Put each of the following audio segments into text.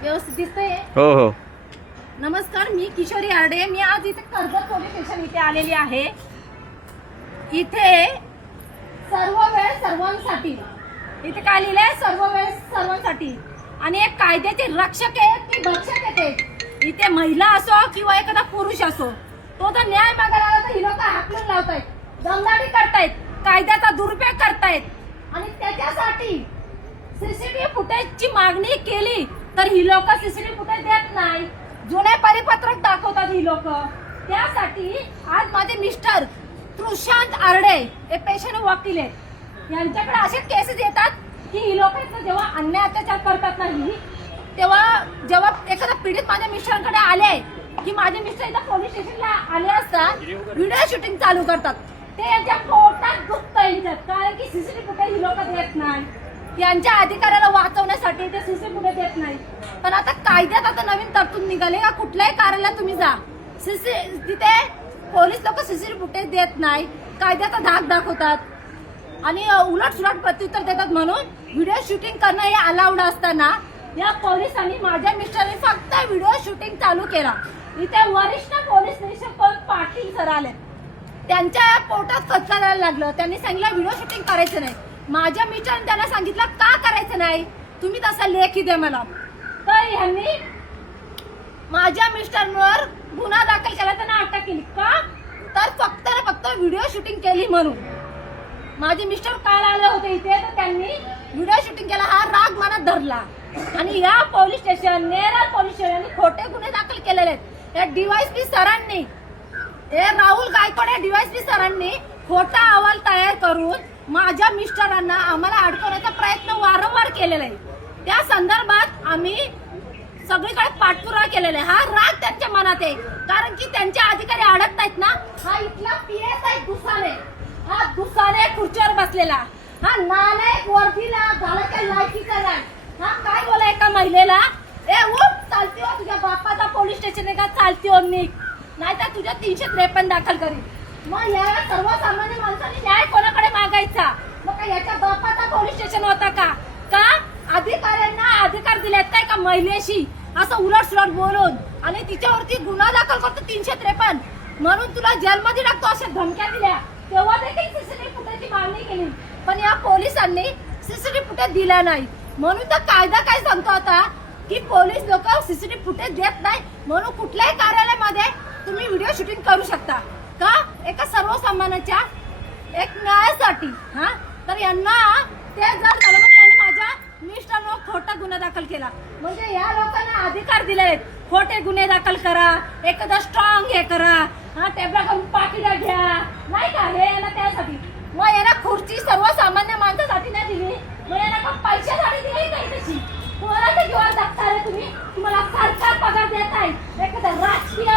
व्यवस्थित दिसतंय? हो हो. नमस्कार, मी किशोरी आरडे. मी आज इथे कर्जत पोलीस स्टेशन इथे आलेली आहे. इथे सर्व वेळ सर्वांसाठी, इथे काय लिहिलंय? सर्व वेळ सर्वांसाठी. आणि एक कायद्याचे रक्षक आहे की भक्षक आहे. इथे महिला असो किंवा एखादा पुरुष असो, तो जर न्याय मागायला आला तर ही लोक हाकलून लावतायत, दमदाटी करतायत, कायद्याचा दुरुपयोग करतायत. आणि त्याच्यासाठी सीसीटीव्ही फुटेजची मागणी केली तर ही लोक सीसीटीव्ही फुटेज देत नाही, जुने परिपत्रक दाखवतात ही लोक. त्यासाठी आज माझे मिस्टर प्रशांत आरडे हे पेशंट वकील आहेत, यांच्याकडे असे केसेस येतात की ही लोक जेव्हा अन्याय अत्याचार करतात नाही, तेव्हा जेव्हा एखादा पीडित माझ्या मिस्टरांकडे आले की माझे मिस्टर इथं पोलीस स्टेशनला आले असता व्हिडिओ शूटिंग चालू करतात. ते यांच्या पोटात दुखतं यांच्यात, कारण की सीसीटीव्ही फुटेज ही लोक देत नाही. यांच्या अधिकाराला वाचवण्यासाठी ते सीसीटीव्ही फुटेज देत नाही. पण आता कायद्यात आता नवीन तरतूद निघाले का कुठल्याही कार्यालयात तुम्ही जा, तिथे पोलीस लोक सीसीटीव्ही फुटेज देत नाही, कायद्याचा धाक दाखवतात आणि उलट सुलट प्रत्युत्तर देतात. म्हणून व्हिडिओ शूटिंग करणं हे अलाउड असताना या पोलिसांनी माझ्या मिस्टरने फक्त व्हिडिओ शूटिंग चालू केला. इथे वरिष्ठ पोलीस निरीक्षक पाटील सर आले, त्यांच्या पोटात खचकायला लागलं. त्यांनी सांगितलं व्हिडिओ शूटिंग करायचं नाही. माझ्या मिस्टरने त्यांना सांगितलं का करायचं नाही, तुम्ही तसा लेखी द्या मला. तर यांनी माझ्या मिस्टरवर गुन्हा दाखल केला, त्यांना अटक केली. का तर फक्त ना फक्त व्हिडिओ शूटिंग केली म्हणून. माझे मिस्टर काल आले होते इथे, तर त्यांनी व्हिडिओ शूटिंग केला, हा राग मनात धरला आणि या पोलीस स्टेशन नेरळ पोलीस स्टेशनने खोटे गुन्हे दाखल केलेले आहेत. या डीवायएसपी सरांनी, हे राहुल गायकवाड या डीवायएसपी सरांनी खोटा अहवाल तयार करून माझ्या मिस्टरांना आम्हाला अडकवण्याचा प्रयत्न वारंवार केलेला आहे. त्या संदर्भात आम्ही सगळीकडे पाठपुरावा केलेला आहे. हा राग त्यांच्या मनात आहे, कारण की त्यांचे अधिकारी अडकत नाहीत ना. हा इथला पीएस आहे दुसाने, हा दुसाने खुर्चीवर बसलेला, हा नालायक वर्दीला घालायच्या लायकीचा नाही. हा काय बोला एका महिलेला, ए उठ चालती हो, तुझ्या बापाचा पोलीस स्टेशन आहे का, चालती हो निघ, नाहीतर तुझ्या 353 दाखल करीन. मग या सर्वसामान्य माणसाने न्याय कोणाकडे मागायचा? मग याच्या बापाचा पोलीस स्टेशन होता का? का अधिकाऱ्यांना अधिकार दिलेत काय का महिलेशी असं उलट सुलट बोलून आणि तिच्यावरती गुन्हा दाखल करतो 353 म्हणून तुला जेलमध्ये टाकतो अशा धमक्या दिल्या. तेव्हा देखील सीसीटीव्ही फुटेजची मागणी केली, पण या पोलिसांनी सीसीटीव्ही फुटेज दिला नाही. म्हणून तर कायदा काय सांगतो आता की पोलीस लोक सीसीटीव्ही फुटेज देत नाही, म्हणून कुठल्याही कार्यालयामध्ये तुम्ही व्हिडिओ शूटिंग करू शकता का, एका सर्वसामान्याच्या एक न्यायासाठी. हा तर यांना ते जर झालं म्हणजे यांनी माझ्या मिस्टरवर खोटा गुन्हा दाखल केला. म्हणजे या लोकांना अधिकार दिले खोटे गुन्हे दाखल करा, एखादा स्ट्रॉंग हे करा, हा टेबला करून पाकिटा घ्या, नाही का, हे याला त्यासाठी. मग यांना खुर्ची सर्वसामान्य माणसासाठी नाही दिली, मग यांना का पैशासाठी दिली काही तशी. तुम्हाला ते जीवन जगता रे तुम्ही, तुम्हाला सरकार पगार देत आहे, एखादा राजकीय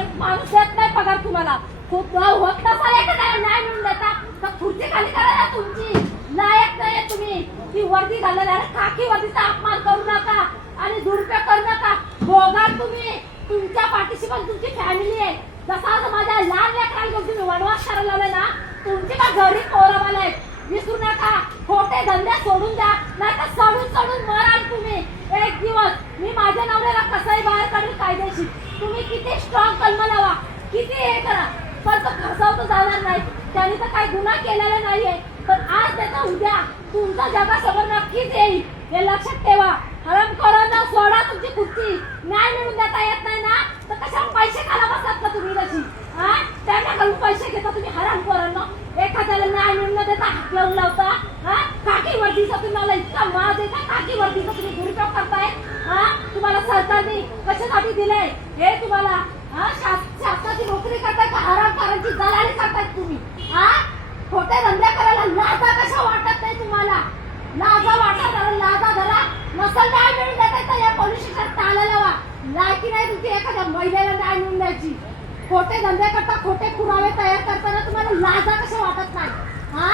एक माणूस देत नाही पगार तुम्हाला. खूप होत नसाल एखाद्याला न्याय मिळून देता तर खुर्ची खाली करा ना तुमची. लायक नाही तुम्ही ती वर्दी घालणाऱ्या खाकी वर्दीचा अपमान करू नका आणि दुरुपयोग करू नका. भोगा तुम्ही, तुमच्या पाठीशी पण तुमची फॅमिली आहे. जसा माझ्या लहान लेकराला तुम्ही वनवास करायला लावले ना, तुमची पण घरी पोरं आहेत, विसरू नका. खोटे धंदे सोडून द्या, नाही तर सोडून मराल तुम्ही एक दिवस. मी माझ्या नवऱ्याला कसंही बाहेर काढून कायदेशीर, तुम्ही किती स्ट्रॉंग कलम लावा, किती हे करा, पण तो फसवतो जाणार नाही. त्यांनी तर काही गुन्हा केलेला नाहीये, पण आज त्याचा उद्या तुमचा जगासमोर नक्कीच येईल, हे लक्षात ठेवा. हरामखोरांना सोडा तुमची खुर्ची. न्याय मिळून देता येत नाही ना, तर कशाला पैसे खाला बसतात का तुम्ही तशी? हा त्यांच्याकडून पैसे घेता तुम्ही हरामखोरांना, एखाद्याला न्याय मिळून देता हात लावून लावता. हा काकी वर्दीचा तुम्हाला इतका माज आहे का, काकी वर्दीचा तुम्ही दुरुपयोग करताय. हा तुम्हाला सरकारने कशासाठी दिलंय हे तुम्हाला, हा शासनाची नोकरी करताय का हरामखोरांची दलाली करताय तुम्ही? हा खोटे धंदे करायला लाजा कशा वाटत नाही तुम्हाला? लाजा वाटत लाजा धरा. नसल न्याय मिळून देताय तर या पोलीस स्टेशनात ताला लावा. लायकी नाही तुमची एखाद्या महिलेला न्याय मिळून द्यायची. खोटे धंदे करता, खोटे पुरावे तयार करताना तुम्हाला लाजा कशा वाटत नाही? हा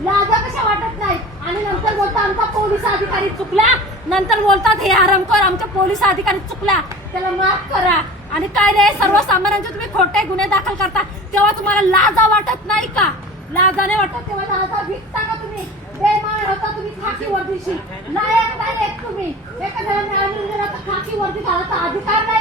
लाजा कशा वाटत नाही? आणि नंतर बोलता आमचा पोलीस अधिकारी चुकला, नंतर बोलतात हे हरामखोर आमच्या पोलीस अधिकारी चुकला, त्याला माफ करा. आणि काय रे सर्वसामान्यांचे तुम्ही खोटे गुन्हे दाखल करता तेव्हा तुम्हाला लाजा वाटत नाही का? लाजाने वाटत तेव्हा लाजा विकता का तुम्ही? बेमान होता तुम्ही खाकी वर्दीशी, नायक तुम्ही. एखाद्याला न्याय मिळून वरती जाण्याचा अधिकार नाही